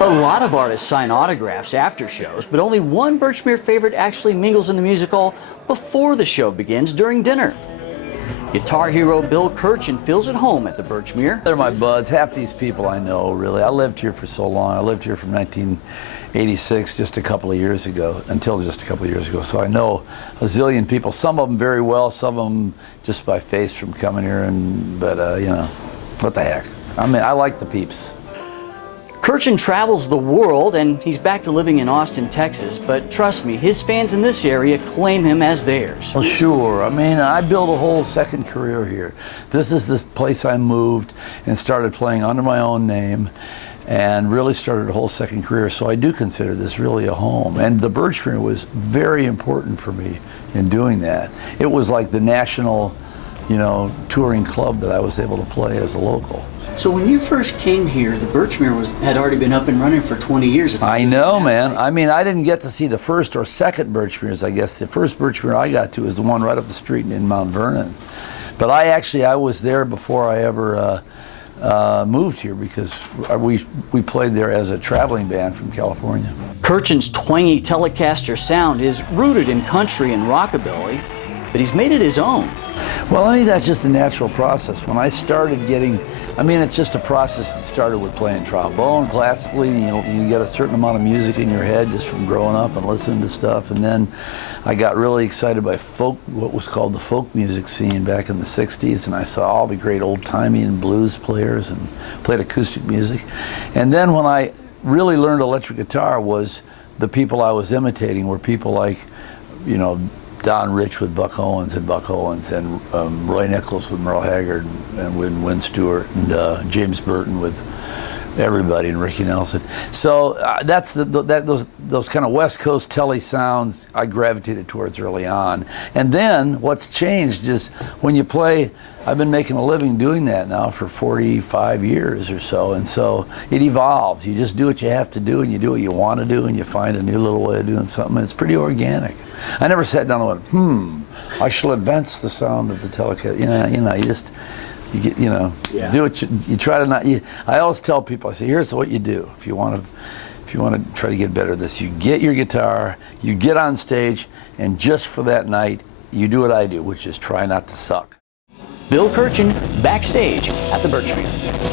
A lot of artists sign autographs after shows, but only one Birchmere favorite actually mingles in the music hall before the show begins during dinner. Guitar hero Bill Kirchen feels at home at the Birchmere. They're my buds. Half these people I know, really. I lived here for so long. I lived here from 1986, just a couple of years ago, until just a couple of years ago. So I know a zillion people, some of them very well, some of them just by face from coming here. But you know, what the heck. I mean, I like the peeps. Kirchen travels the world, and he's back to living in Austin, Texas, but trust me, his fans in this area claim him as theirs. Well, sure. I mean, I built a whole second career here. This is the place I moved and started playing under my own name and really started a whole second career, so I do consider this really a home. And the Birchmere was very important for me in doing that. It was like the national, you know, touring club that I was able to play as a local. So when you first came here, the Birchmere had already been up and running for 20 years. I know, man. I mean, I didn't get to see the first or second Birchmeres, I guess. The first Birchmere I got to is the one right up the street in Mount Vernon. But I was there before I ever moved here, because we played there as a traveling band from California. Kirchen's twangy Telecaster sound is rooted in country and rockabilly, but he's made it his own. Well, I think that's just a natural process. When I started getting, I mean, it's just a process that started with playing trombone classically. You know, you get a certain amount of music in your head just from growing up and listening to stuff. And then I got really excited by folk, what was called the folk music scene back in the 60s. And I saw all the great old-timey and blues players and played acoustic music. And then when I really learned electric guitar, was the people I was imitating were people like, you know, Don Rich with Buck Owens and Roy Nichols with Merle Haggard and Wynn Stewart and James Burton with everybody and Ricky Nelson. So that's those kind of West Coast telly sounds I gravitated towards early on. And then what's changed is when you play, I've been making a living doing that now for 45 years or so, and so it evolves. You just do what you have to do, and you do what you want to do, and you find a new little way of doing something, and it's pretty organic. I never sat down and went, I shall advance the sound of the Telecaster. Do what you try to not. I always tell people, I say, here's what you do if you want to try to get better at this. You get your guitar, you get on stage, and just for that night, you do what I do, which is try not to suck. Bill Kirchen, Backstage at the Birchmere.